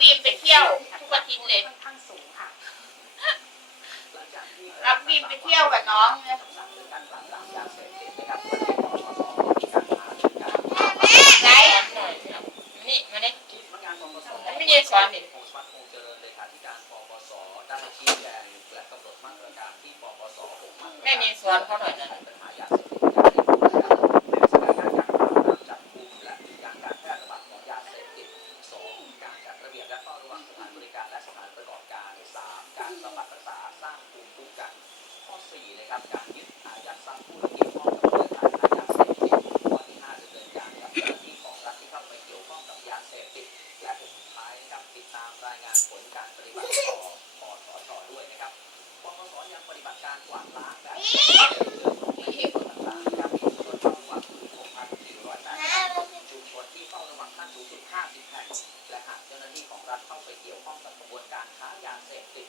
บีมไปเที่ยวทุกอาทิตย์เลยค่อนข้างสูงค่ะรับบีมไปเที่ยวกับน้องเนี่ไหนนี่มาเนี่ยไม่ยืนสอนดิแม่นี่สอนเขาหน่อยนะ การบำบัดรักษาสร้างภูมิคุ้มกันข้อสี่นะครับการยึดอายัดทรัพย์ผู้ที่เกี่ยวข้องกับเรื่องการค้ายาเสพติดข้อที่ห้าดำเนินการกับเจ้าหน้าที่ของรัฐที่เข้าไปเกี่ยวข้องกับยาเสพติดและสุดท้ายนะครับติดตามรายงานผลการปฏิบัติต่อปสชด้วยนะครับปปสยังปฏิบัติการกวาดล้างแบบเรื่องของเหตุต่างๆนะครับมีจำนวนเฝ้าระวัง6,480ชุมชนที่เฝ้าระวังขั้นสูงสุด50แห่งและหากเจ้าหน้าที่ของรัฐเข้าไปเกี่ยวข้องกับกระบวนการค้ายาเสพติด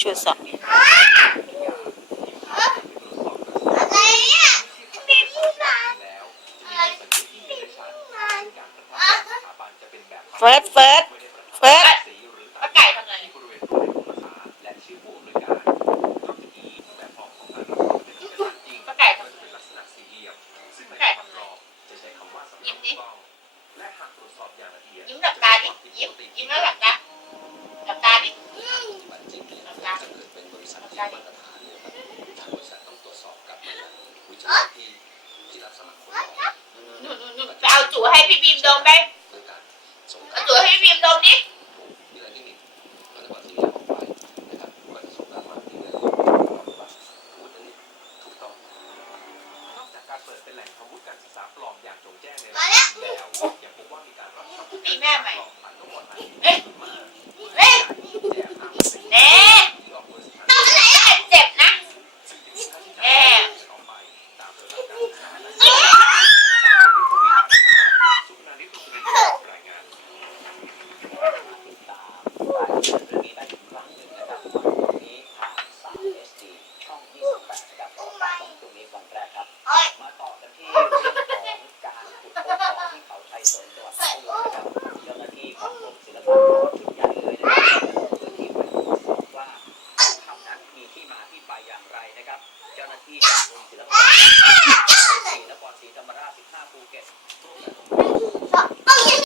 ชื่อะไรมีเฟิร์สเฟิร์สเฟิร์สไก่ทำไงาไทำไงยิ้มดิยิ้มหลับตาดิยิ้มยิ้มแล้วหลับตา ถ้าเกิดเป็นบริษัทที่มาตรฐานเนี่ยครับทางบริษัทต้องตรวจสอบกลับมายังวิจัยที่ที่รับสมัครคนร้องนู่นนู่นนู่นไปเอาจู่ให้พี่พิมพ์ดมไปเรื่องการส่งเอาจู่ให้พี่พิมพ์ดมนี้มีอะไรที่มีแล้วก็ที่เรียกออกไปนะครับก็จะส่งกลับมาที่เรื่องของปฏิบัติพูดอันนี้ถูกต้องนอกจากการเปิดเป็นแหล่งความรู้การศึกษาปลอมอย่างโจงแจ้งในมาระแล้วดับแล้วยังพบว่ามีการรับทำมีแม่ใหม่ปลอมผ่านระบบออนไลน์เอ๊ะ มาก เอ๊ะ แจกอ้างสิทธิ์ แน่ ที่ออกบริษัท ทำอะไรอะเจ็บนะ ซึ่งจะมีค่าใช้ แน่ จ่ายออกไปตามระดับการศึกษาและสุขนาริตุสุริยรายงาน ติดตามรายละเอียดเรื่องนี้ได้อีกครั้งหนึ่งนะครับวันนี้ทาง3 SD ช่อง 28นะครับก็ตามตรงนี้วันแรกครับ โอ๊ย มาต่อกันที่เรื่องของการขุดพบของที่เขาชัย สนจังหวัดพัทลุงนะครับเจ้าหน้าที่ของกรมศิลปากรชุดใหญ่เลยนะครับพื้นที่ไปตรวจสอบว่าคำนั้นมีที่มาที่ไปอย่างไรนะครับ เจ้าหน้าที่จากกรมศิลปากรสี่นครศรีธรรมราช15ภูเก็ตร่วมกันลง